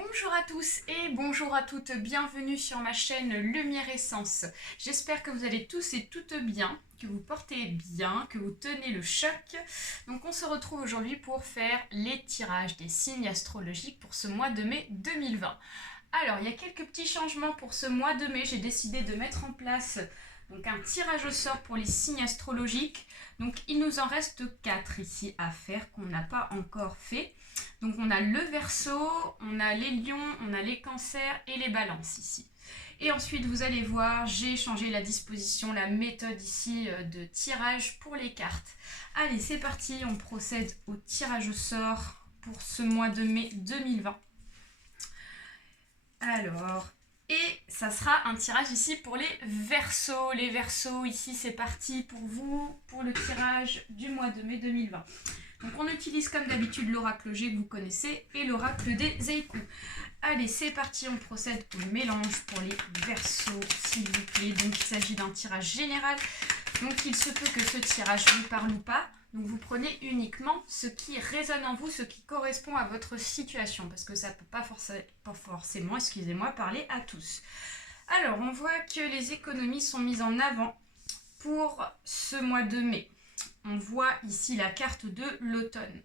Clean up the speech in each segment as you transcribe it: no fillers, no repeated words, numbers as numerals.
Bonjour à tous et bonjour à toutes, bienvenue sur ma chaîne Lumière Essence. J'espère que vous allez tous et toutes bien, que vous portez bien, que vous tenez le choc. Donc on se retrouve aujourd'hui pour faire les tirages des signes astrologiques pour ce mois de mai 2020. Alors il y a quelques petits changements pour ce mois de mai, j'ai décidé de mettre en place donc un tirage au sort pour les signes astrologiques. Donc il nous en reste 4 ici à faire qu'on n'a pas encore fait. Donc on a le Verseau, on a les Lions, on a les Cancers et les Balances ici. Et ensuite vous allez voir, j'ai changé la disposition, la méthode ici de tirage pour les cartes. Allez c'est parti, on procède au tirage au sort pour ce mois de mai 2020. Alors, et ça sera un tirage ici pour les Verseaux. Les Verseaux, ici c'est parti pour vous, pour le tirage du mois de mai 2020. Donc on utilise comme d'habitude l'oracle G que vous connaissez et l'oracle des Haïkus. Allez, c'est parti, on procède au mélange pour les Verseaux, s'il vous plaît. Donc il s'agit d'un tirage général. Donc il se peut que ce tirage vous parle ou pas. Donc vous prenez uniquement ce qui résonne en vous, ce qui correspond à votre situation. Parce que ça ne peut pas forcément, excusez-moi, parler à tous. Alors, on voit que les économies sont mises en avant pour ce mois de mai. On voit ici la carte de l'automne.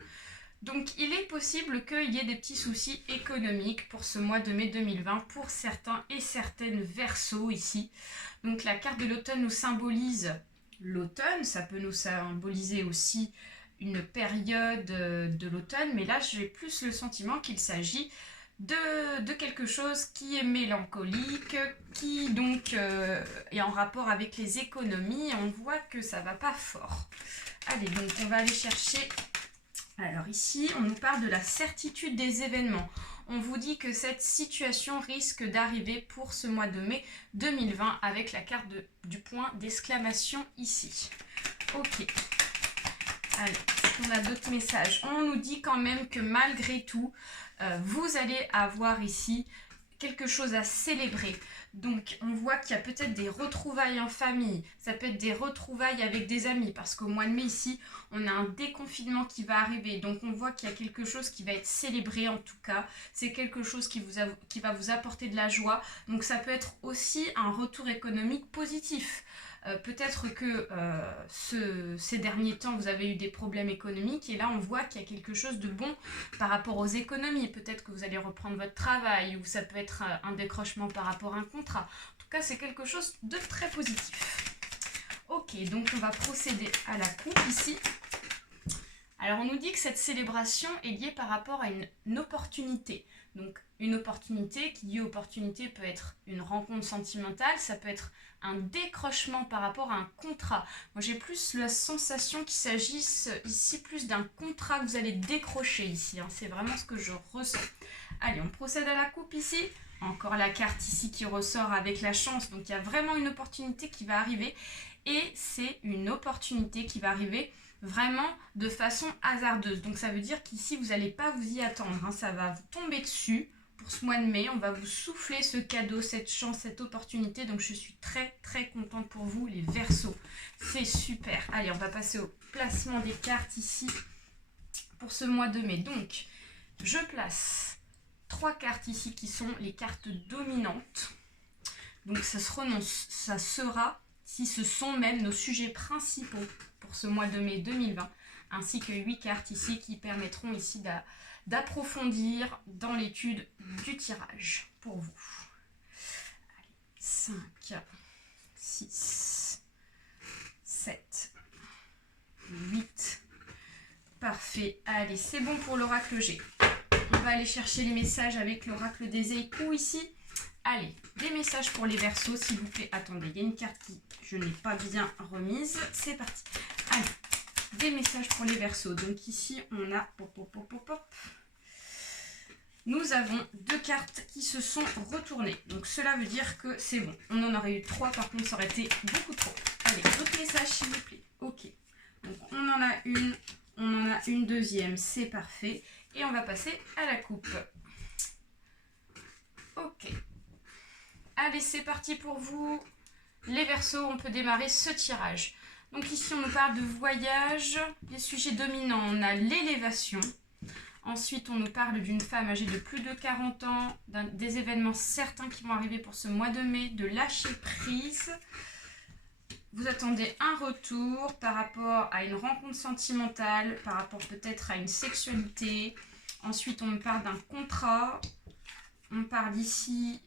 Donc il est possible qu'il y ait des petits soucis économiques pour ce mois de mai 2020 pour certains et certaines Verseaux ici. Donc la carte de l'automne nous symbolise l'automne, ça peut nous symboliser aussi une période de l'automne, mais là j'ai plus le sentiment qu'il s'agit de quelque chose qui est mélancolique, qui donc est en rapport avec les économies. On voit que ça va pas fort. Allez, donc on va aller chercher. Alors ici, on nous parle de la certitude des événements. On vous dit que cette situation risque d'arriver pour ce mois de mai 2020 avec la carte du point d'exclamation ici. Ok. Alors, on a d'autres messages. On nous dit quand même que malgré tout, vous allez avoir ici quelque chose à célébrer. Donc on voit qu'il y a peut-être des retrouvailles en famille, ça peut être des retrouvailles avec des amis, parce qu'au mois de mai ici, on a un déconfinement qui va arriver. Donc on voit qu'il y a quelque chose qui va être célébré en tout cas. C'est quelque chose qui va vous apporter de la joie. Donc ça peut être aussi un retour économique positif. Peut-être que ces derniers temps, vous avez eu des problèmes économiques et là, on voit qu'il y a quelque chose de bon par rapport aux économies. Peut-être que vous allez reprendre votre travail ou ça peut être un décrochement par rapport à un contrat. En tout cas, c'est quelque chose de très positif. Ok, donc on va procéder à la coupe ici. Alors, on nous dit que cette célébration est liée par rapport à une opportunité. Donc, une opportunité, qui dit opportunité, peut être une rencontre sentimentale, ça peut être un décrochement par rapport à un contrat. Moi, j'ai plus la sensation qu'il s'agisse ici plus d'un contrat que vous allez décrocher ici. Hein. C'est vraiment ce que je ressens. Allez, on procède à la coupe ici. Encore la carte ici qui ressort avec la chance. Donc, il y a vraiment une opportunité qui va arriver. Et c'est une opportunité qui va arriver vraiment de façon hasardeuse. Donc ça veut dire qu'ici, vous n'allez pas vous y attendre. Hein. Ça va vous tomber dessus pour ce mois de mai. On va vous souffler ce cadeau, cette chance, cette opportunité. Donc je suis très très contente pour vous, les Verseaux. C'est super. Allez, on va passer au placement des cartes ici pour ce mois de mai. Donc, je place 3 cartes ici qui sont les cartes dominantes. Donc ça sera, si ce sont même nos sujets principaux pour ce mois de mai 2020, ainsi que 8 cartes ici qui permettront ici d'approfondir dans l'étude du tirage pour vous. Allez, 5, 6, 7, 8. Parfait. Allez, c'est bon pour l'oracle G. On va aller chercher les messages avec l'oracle des Haïkus ici. Allez, des messages pour les Verseaux, s'il vous plaît. Attendez, il y a une carte qui je n'ai pas bien remise. C'est parti. Allez, des messages pour les Verseaux. Donc ici, on a... Nous avons 2 cartes qui se sont retournées. Donc cela veut dire que c'est bon. On en aurait eu 3, par contre, ça aurait été beaucoup trop. Allez, d'autres messages, s'il vous plaît. Ok. Donc on en a une deuxième. C'est parfait. Et on va passer à la coupe. Ok. Allez, c'est parti pour vous. Les Verseaux, on peut démarrer ce tirage. Donc ici, on nous parle de voyage. Les sujets dominants, on a l'élévation. Ensuite, on nous parle d'une femme âgée de plus de 40 ans, des événements certains qui vont arriver pour ce mois de mai, de lâcher prise. Vous attendez un retour par rapport à une rencontre sentimentale, par rapport peut-être à une sexualité. Ensuite, on me parle d'un contrat. On parle ici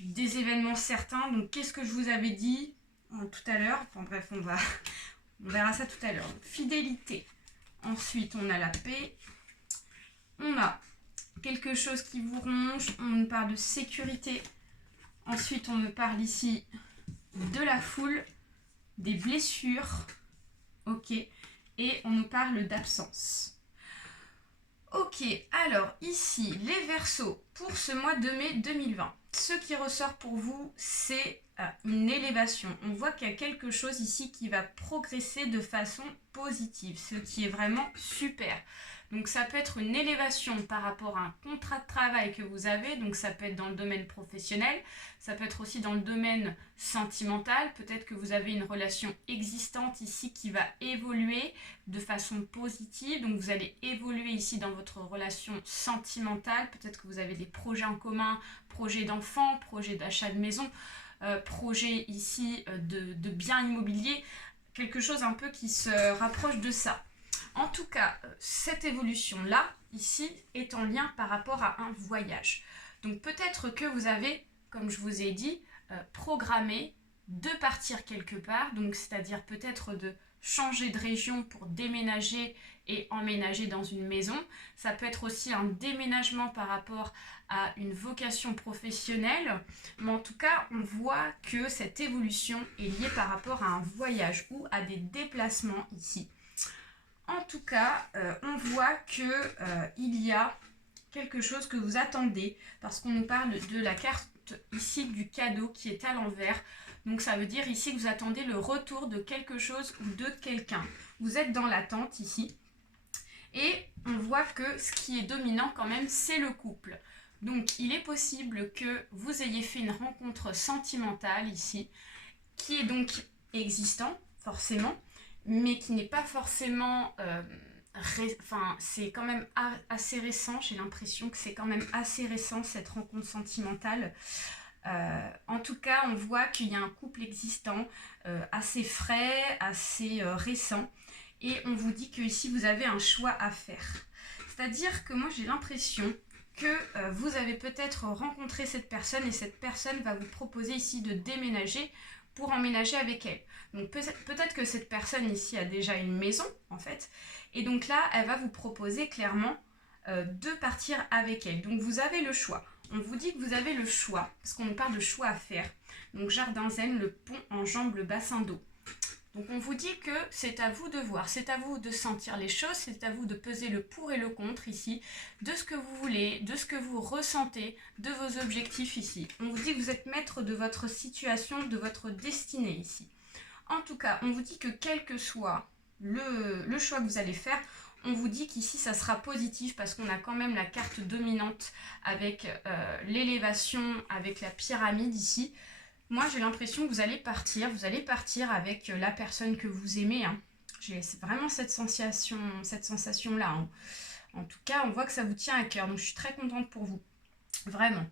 des événements certains. Donc, qu'est-ce que je vous avais dit tout à l'heure? Enfin bref, on verra ça tout à l'heure. Fidélité. Ensuite, on a la paix. On a quelque chose qui vous ronge. On me parle de sécurité. Ensuite, on me parle ici de la foule, des blessures. Ok. Et on nous parle d'absence. Ok, alors ici, les Verseaux, pour ce mois de mai 2020. Ce qui ressort pour vous, c'est une élévation. On voit qu'il y a quelque chose ici qui va progresser de façon positive, ce qui est vraiment super. Donc ça peut être une élévation par rapport à un contrat de travail que vous avez, donc ça peut être dans le domaine professionnel, ça peut être aussi dans le domaine sentimental, peut-être que vous avez une relation existante ici qui va évoluer de façon positive, donc vous allez évoluer ici dans votre relation sentimentale, peut-être que vous avez des projets en commun, projets d'enfants, projets d'achat de maison, projets ici de biens immobiliers, quelque chose un peu qui se rapproche de ça. En tout cas, cette évolution-là, ici, est en lien par rapport à un voyage. Donc peut-être que vous avez, comme je vous ai dit, programmé de partir quelque part, donc c'est-à-dire peut-être de changer de région pour déménager et emménager dans une maison. Ça peut être aussi un déménagement par rapport à une vocation professionnelle, mais en tout cas, on voit que cette évolution est liée par rapport à un voyage ou à des déplacements ici. En tout cas, on voit qu'il y a quelque chose que vous attendez, parce qu'on nous parle de la carte ici du cadeau qui est à l'envers. Donc ça veut dire ici que vous attendez le retour de quelque chose ou de quelqu'un. Vous êtes dans l'attente ici. Et on voit que ce qui est dominant quand même, c'est le couple. Donc il est possible que vous ayez fait une rencontre sentimentale ici, qui est donc existant, forcément, mais qui n'est pas forcément... c'est quand même assez récent, j'ai l'impression que c'est quand même assez récent cette rencontre sentimentale. En tout cas, on voit qu'il y a un couple existant, assez frais, assez récent, et on vous dit que ici vous avez un choix à faire. C'est-à-dire que moi j'ai l'impression que vous avez peut-être rencontré cette personne et cette personne va vous proposer ici de déménager pour emménager avec elle. Donc peut-être que cette personne ici a déjà une maison en fait, et donc là elle va vous proposer clairement de partir avec elle. Donc vous avez le choix. On vous dit que vous avez le choix, parce qu'on nous parle de choix à faire. Donc jardin zen, le pont enjambe le bassin d'eau. Donc on vous dit que c'est à vous de voir, c'est à vous de sentir les choses, c'est à vous de peser le pour et le contre ici, de ce que vous voulez, de ce que vous ressentez, de vos objectifs ici. On vous dit que vous êtes maître de votre situation, de votre destinée ici. En tout cas, on vous dit que quel que soit le choix que vous allez faire, on vous dit qu'ici ça sera positif parce qu'on a quand même la carte dominante avec l'élévation, avec la pyramide ici. Moi j'ai l'impression que vous allez partir avec la personne que vous aimez. Hein. J'ai vraiment cette sensation-là. Hein. En tout cas, on voit que ça vous tient à cœur, donc je suis très contente pour vous. Vraiment.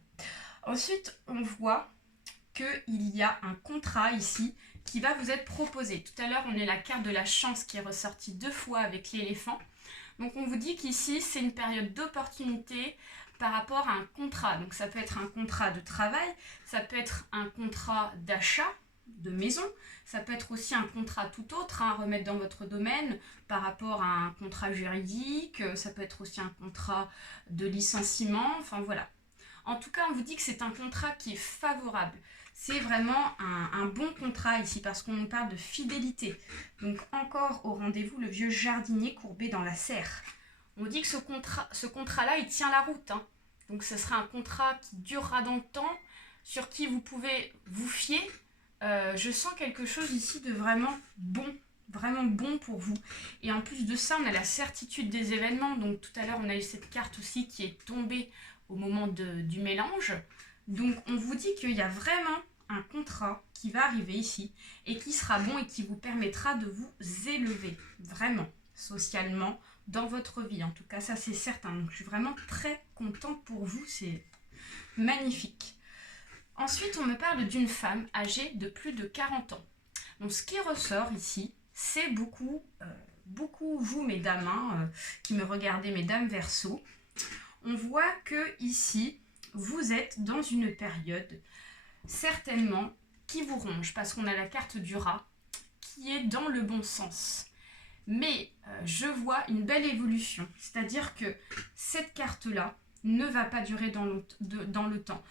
Ensuite, on voit qu'il y a un contrat ici qui va vous être proposé. Tout à l'heure, on a la carte de la chance qui est ressortie 2 fois avec l'éléphant. Donc on vous dit qu'ici, c'est une période d'opportunité par rapport à un contrat. Donc ça peut être un contrat de travail, ça peut être un contrat d'achat de maison, ça peut être aussi un contrat tout autre à remettre dans votre domaine par rapport à un contrat juridique, ça peut être aussi un contrat de licenciement, enfin voilà. En tout cas, on vous dit que c'est un contrat qui est favorable. C'est vraiment un bon contrat ici parce qu'on nous parle de fidélité. Donc encore au rendez-vous, le vieux jardinier courbé dans la serre. On dit que ce contrat-là, il tient la route. Hein. Donc ce sera un contrat qui durera dans le temps, sur qui vous pouvez vous fier. Je sens quelque chose ici de vraiment bon pour vous. Et en plus de ça, on a la certitude des événements. Donc tout à l'heure, on a eu cette carte aussi qui est tombée au moment du mélange. Donc on vous dit qu'il y a vraiment un contrat qui va arriver ici et qui sera bon et qui vous permettra de vous élever vraiment socialement dans votre vie. En tout cas, ça c'est certain. Donc, je suis vraiment très contente pour vous, c'est magnifique. Ensuite, on me parle d'une femme âgée de plus de 40 ans. Donc, ce qui ressort ici, c'est beaucoup, vous, mesdames, qui me regardez, mesdames Verseau. On voit que ici, vous êtes dans une période, certainement, qui vous ronge, parce qu'on a la carte du rat, qui est dans le bon sens. Mais je vois une belle évolution, c'est-à-dire que cette carte-là ne va pas durer dans le temps.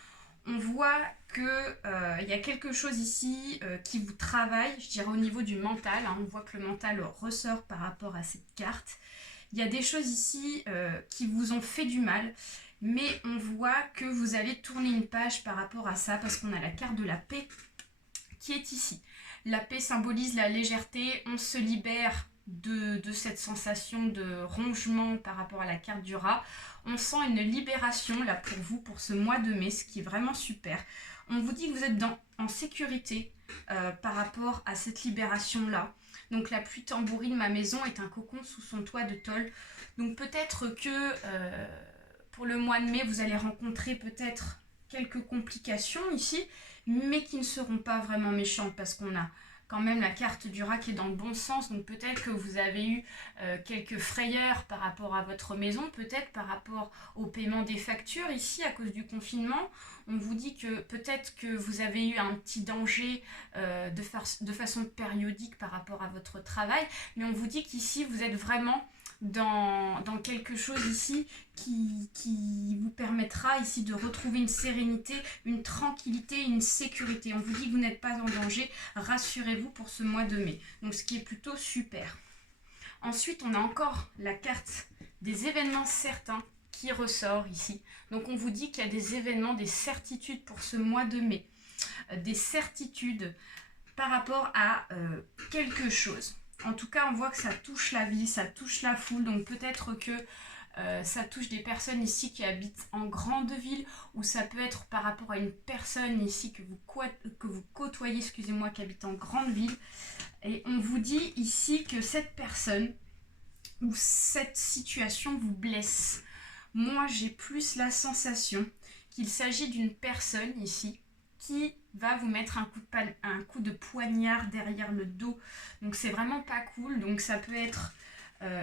On voit qu'il y a quelque chose ici qui vous travaille, je dirais au niveau du mental. On voit que le mental ressort par rapport à cette carte. Il y a des choses ici qui vous ont fait du mal, mais on voit que vous allez tourner une page par rapport à ça, parce qu'on a la carte de la paix qui est ici. La paix symbolise la légèreté, on se libère de cette sensation de rongement par rapport à la carte du rat. On sent une libération là pour vous, pour ce mois de mai, ce qui est vraiment super. On vous dit que vous êtes en sécurité par rapport à cette libération-là. Donc la pluie tambourine, ma maison est un cocon sous son toit de tôle. Donc peut-être que pour le mois de mai, vous allez rencontrer peut-être quelques complications ici, mais qui ne seront pas vraiment méchantes, parce qu'on a quand même la carte du rat qui est dans le bon sens. Donc peut-être que vous avez eu quelques frayeurs par rapport à votre maison, peut-être par rapport au paiement des factures ici à cause du confinement. On vous dit que peut-être que vous avez eu un petit danger de façon périodique par rapport à votre travail, mais on vous dit qu'ici vous êtes vraiment dans quelque chose ici qui vous permettra ici de retrouver une sérénité, une tranquillité, une sécurité. On vous dit que vous n'êtes pas en danger, rassurez-vous pour ce mois de mai. Donc ce qui est plutôt super. Ensuite, on a encore la carte des événements certains qui ressort ici. Donc on vous dit qu'il y a des événements, des certitudes pour ce mois de mai. Des certitudes par rapport à quelque chose. En tout cas, on voit que ça touche la vie, ça touche la foule. Donc peut-être que ça touche des personnes ici qui habitent en grande ville, ou ça peut être par rapport à une personne ici que vous côtoyez, excusez-moi, qui habite en grande ville. Et on vous dit ici que cette personne ou cette situation vous blesse. Moi, j'ai plus la sensation qu'il s'agit d'une personne ici qui va vous mettre un coup de poignard derrière le dos. Donc c'est vraiment pas cool. Donc ça peut être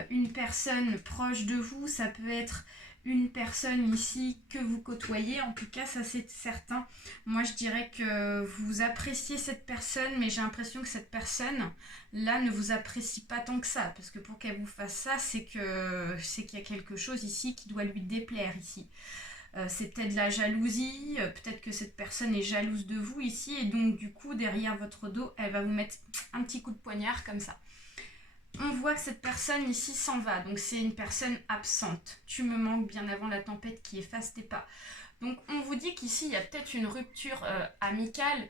une personne proche de vous, ça peut être une personne ici que vous côtoyez. En tout cas, ça c'est certain. Moi, je dirais que vous appréciez cette personne, mais j'ai l'impression que cette personne là ne vous apprécie pas tant que ça, parce que pour qu'elle vous fasse ça, c'est qu'il y a quelque chose ici qui doit lui déplaire ici. C'est peut-être la jalousie, peut-être que cette personne est jalouse de vous ici, et donc du coup derrière votre dos elle va vous mettre un petit coup de poignard comme ça. On voit que cette personne ici s'en va, donc c'est une personne absente. Tu me manques bien avant la tempête qui efface tes pas. Donc on vous dit qu'ici il y a peut-être une rupture amicale,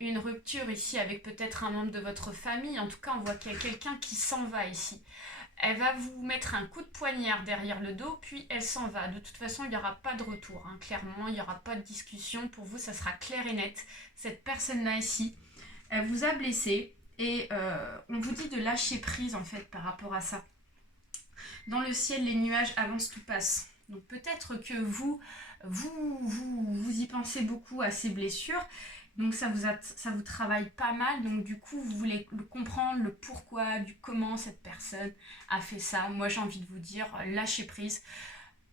une rupture ici avec peut-être un membre de votre famille. En tout cas on voit qu'il y a quelqu'un qui s'en va ici. Elle va vous mettre un coup de poignard derrière le dos, puis elle s'en va. De toute façon, il n'y aura pas de retour. Clairement, il n'y aura pas de discussion. Pour vous, ça sera clair et net. Cette personne-là ici, elle vous a blessé. Et on vous dit de lâcher prise, en fait, par rapport à ça. Dans le ciel, les nuages avancent, tout passe. Donc peut-être que vous y pensez beaucoup à ces blessures. Donc ça vous travaille pas mal, donc du coup vous voulez comprendre le pourquoi, du comment cette personne a fait ça. Moi j'ai envie de vous dire, lâchez prise,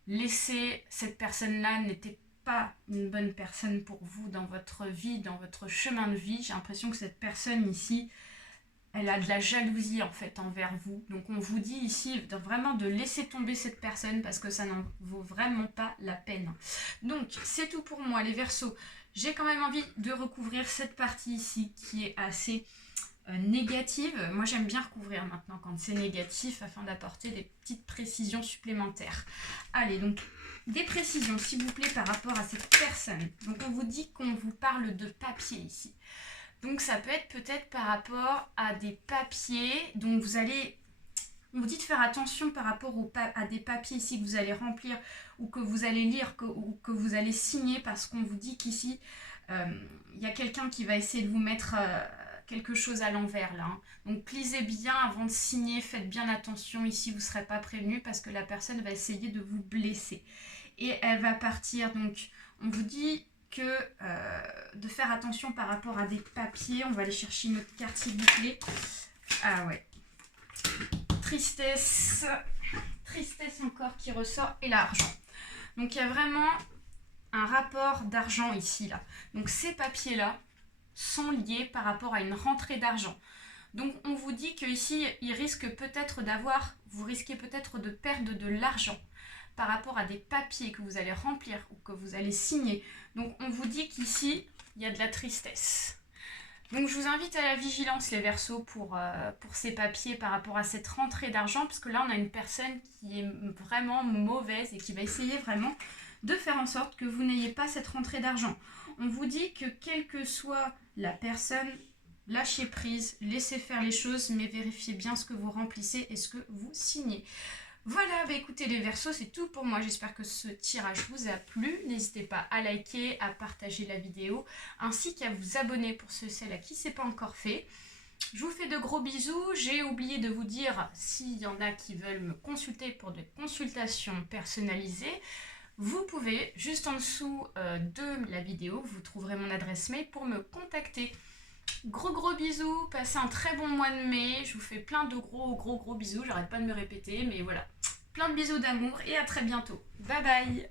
laissez cette personne-là, n'était pas une bonne personne pour vous dans votre vie, dans votre chemin de vie. J'ai l'impression que cette personne ici, elle a de la jalousie en fait envers vous. Donc on vous dit ici vraiment de laisser tomber cette personne, parce que ça n'en vaut vraiment pas la peine. Donc c'est tout pour moi les Verseaux. J'ai quand même envie de recouvrir cette partie ici qui est assez négative. Moi j'aime bien recouvrir maintenant quand c'est négatif, afin d'apporter des petites précisions supplémentaires. Allez, donc des précisions s'il vous plaît par rapport à cette personne. Donc on vous dit qu'on vous parle de papier ici. Donc ça peut être peut-être par rapport à des papiers. Donc on vous dit de faire attention par rapport à des papiers ici que vous allez remplir, ou que vous allez lire, ou que vous allez signer, parce qu'on vous dit qu'ici, il y a quelqu'un qui va essayer de vous mettre quelque chose à l'envers là. Hein. Donc lisez bien avant de signer, faites bien attention. Ici, vous ne serez pas prévenu parce que la personne va essayer de vous blesser. Et elle va partir. Donc, on vous dit que de faire attention par rapport à des papiers. On va aller chercher notre carte s'il vous plaît. Ah ouais. Tristesse. Tristesse encore qui ressort. Et l'argent. Donc, il y a vraiment un rapport d'argent ici, là. Donc, ces papiers-là sont liés par rapport à une rentrée d'argent. Donc, on vous dit qu'ici, vous risquez peut-être de perdre de l'argent par rapport à des papiers que vous allez remplir ou que vous allez signer. Donc, on vous dit qu'ici, il y a de la tristesse. Donc, je vous invite à la vigilance, les Verseaux, pour ces papiers par rapport à cette rentrée d'argent, parce que là, on a une personne qui est vraiment mauvaise et qui va essayer vraiment de faire en sorte que vous n'ayez pas cette rentrée d'argent. On vous dit que quelle que soit la personne, lâchez prise, laissez faire les choses, mais vérifiez bien ce que vous remplissez et ce que vous signez. Voilà, bah écoutez les Verseaux, c'est tout pour moi. J'espère que ce tirage vous a plu. N'hésitez pas à liker, à partager la vidéo, ainsi qu'à vous abonner pour ceux-là qui ce n'est pas encore fait. Je vous fais de gros bisous. J'ai oublié de vous dire, s'il y en a qui veulent me consulter pour des consultations personnalisées, vous pouvez, juste en dessous de la vidéo, vous trouverez mon adresse mail pour me contacter. Gros bisous, passez un très bon mois de mai, je vous fais plein de gros bisous, j'arrête pas de me répéter, mais voilà. Plein de bisous d'amour et à très bientôt. Bye bye.